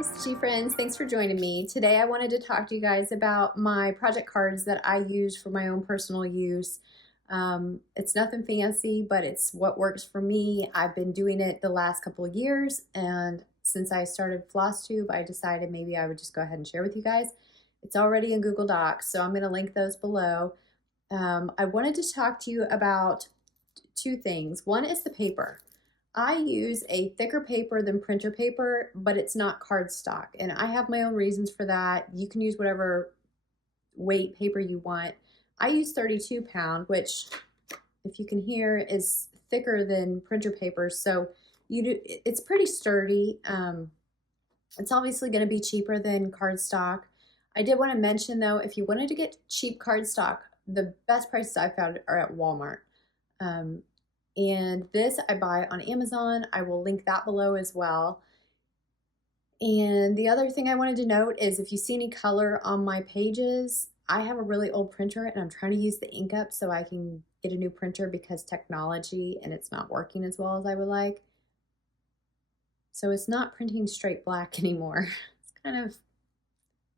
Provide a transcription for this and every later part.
Hi, stitchy friends. Thanks for joining me. Today I wanted to talk to you guys about my project cards that I use for my own personal use. It's nothing fancy, but it's what works for me. I've been doing it the last couple of years, and since I started FlossTube, I decided maybe I would just go ahead and share with you guys. It's already in Google Docs, so I'm going to link those below. I wanted to talk to you about two things. One is the paper. I use a thicker paper than printer paper, but it's not cardstock. And I have my own reasons for that. You can use whatever weight paper you want. I use 32 pound, which if you can hear is thicker than printer paper. So it's pretty sturdy. It's obviously going to be cheaper than cardstock. I did want to mention though, if you wanted to get cheap cardstock, the best prices I found are at Walmart. And this I buy on Amazon. I will link that below as well. And the other thing I wanted to note is if you see any color on my pages, I have a really old printer and I'm trying to use the ink up so I can get a new printer because technology and it's not working as well as I would like. So it's not printing straight black anymore. It's kind of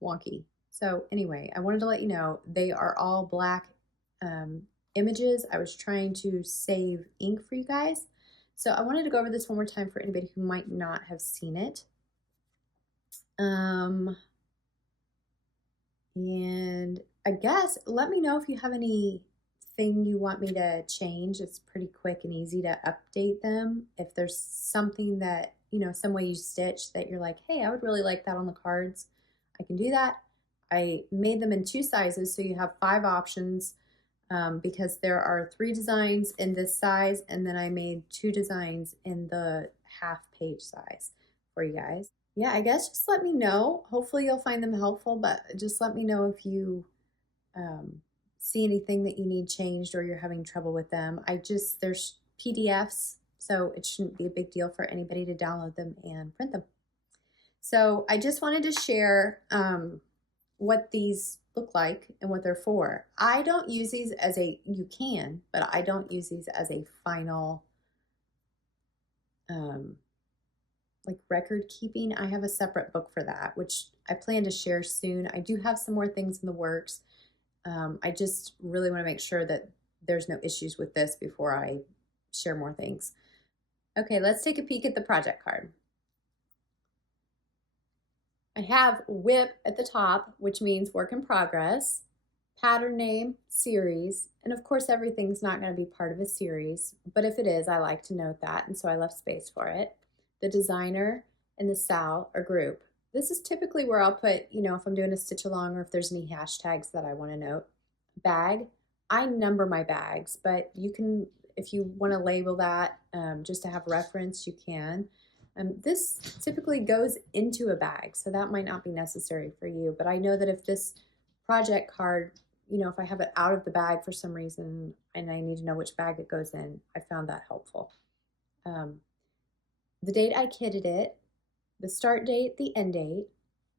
wonky. So anyway, I wanted to let you know they are all black images. I was trying to save ink for you guys. So I wanted to go over this one more time for anybody who might not have seen it. And I guess let me know if you have anything you want me to change. It's pretty quick and easy to update them. If there's something that, some way you stitch that you're like, hey, I would really like that on the cards, I can do that. I made them in 2 sizes, so you have 5 options. Because there are 3 designs in this size, and then I made 2 designs in the half-page size for you guys. Yeah, I guess just let me know. Hopefully you'll find them helpful, but just let me know if you see anything that you need changed or you're having trouble with them. There's PDFs, so it shouldn't be a big deal for anybody to download them and print them. So I just wanted to share what these look like and what they're for. I don't use these as you can, but I don't use these as a final like record keeping. I have a separate book for that, which I plan to share soon. I do have some more things in the works. I just really want to make sure that there's no issues with this before I share more things. Okay, let's take a peek at the project card. I have WIP at the top, which means work in progress, pattern name, series, and of course everything's not going to be part of a series, but if it is, I like to note that, and so I left space for it. The designer and the SAL or group. This is typically where I'll put, if I'm doing a stitch along or if there's any hashtags that I want to note. Bag, I number my bags, but you can, if you want to label that just to have reference, you can. This typically goes into a bag, so that might not be necessary for you, but I know that if this project card, if I have it out of the bag for some reason and I need to know which bag it goes in, I found that helpful. The date I kitted it, the start date, the end date,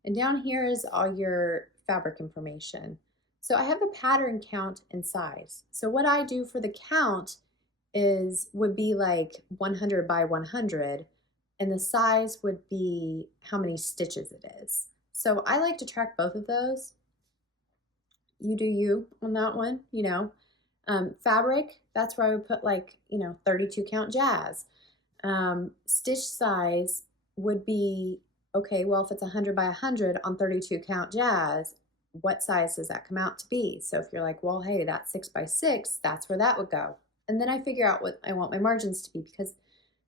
and down here is all your fabric information. So I have a pattern count and size. So what I do for the count would be like 100 by 100, and the size would be how many stitches it is. So I like to track both of those. You do you on that one, fabric, that's where I would put like, 32 count jazz. Stitch size would be, okay, well, if it's 100 by 100 on 32 count jazz, what size does that come out to be? So if you're like, well, hey, that's 6 by 6, that's where that would go. And then I figure out what I want my margins to be, because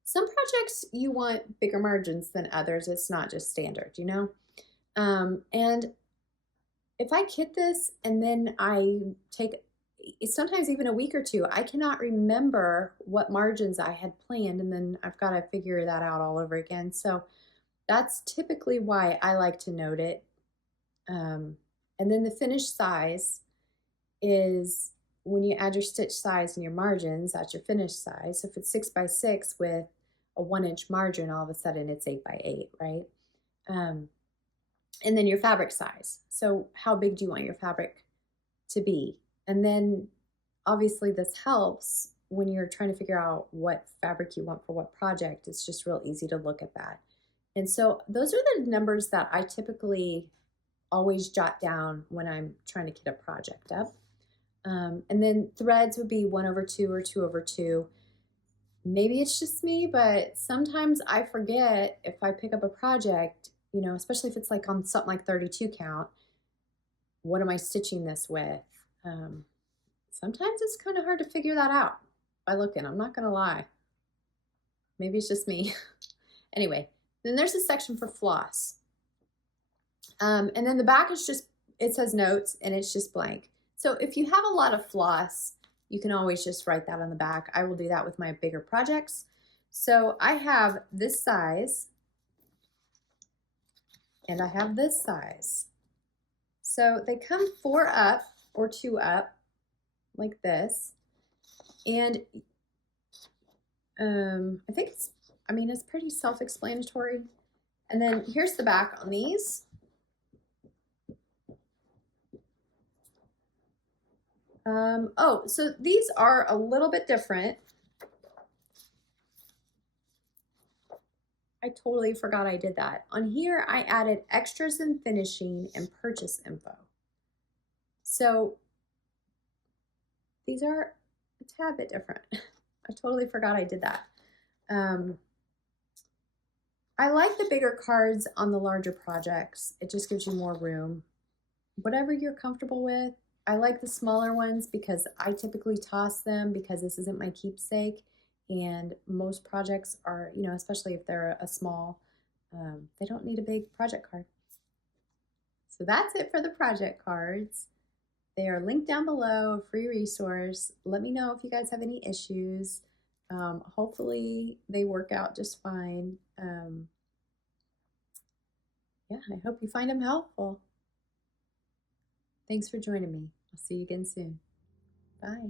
some projects you want bigger margins than others. It's not just standard, and if I kit this and then I take sometimes even a week or 2, I cannot remember what margins I had planned, and then I've got to figure that out all over again. So that's typically why I like to note it. And then the finished size is when you add your stitch size and your margins, that's your finished size. So if it's 6 by 6 with a 1-inch margin, all of a sudden it's 8 by 8, right? And then your fabric size. So how big do you want your fabric to be? And then obviously this helps when you're trying to figure out what fabric you want for what project. It's just real easy to look at that. And so those are the numbers that I typically always jot down when I'm trying to get a project up. And then threads would be 1/2 or 2/2. Maybe it's just me, but sometimes I forget if I pick up a project, especially if it's like on something like 32 count, what am I stitching this with? Um, Sometimes it's kind of hard to figure that out by looking. I'm not going to lie. Maybe it's just me. Anyway, then there's a section for floss. And then the back is just, it says notes and it's just blank. So if you have a lot of floss, you can always just write that on the back. I will do that with my bigger projects. So I have this size and I have this size. So they come 4 up or 2 up like this. And I think it's pretty self-explanatory. And then here's the back on these. Oh, so these are a little bit different. I totally forgot I did that. On here, I added extras and finishing and purchase info. So these are a tad bit different. I totally forgot I did that. I like the bigger cards on the larger projects. It just gives you more room. Whatever you're comfortable with. I like the smaller ones because I typically toss them because this isn't my keepsake. And most projects are, especially if they're a small, they don't need a big project card. So that's it for the project cards. They are linked down below, a free resource. Let me know if you guys have any issues. Hopefully they work out just fine. Yeah, I hope you find them helpful. Thanks for joining me. I'll see you again soon. Bye.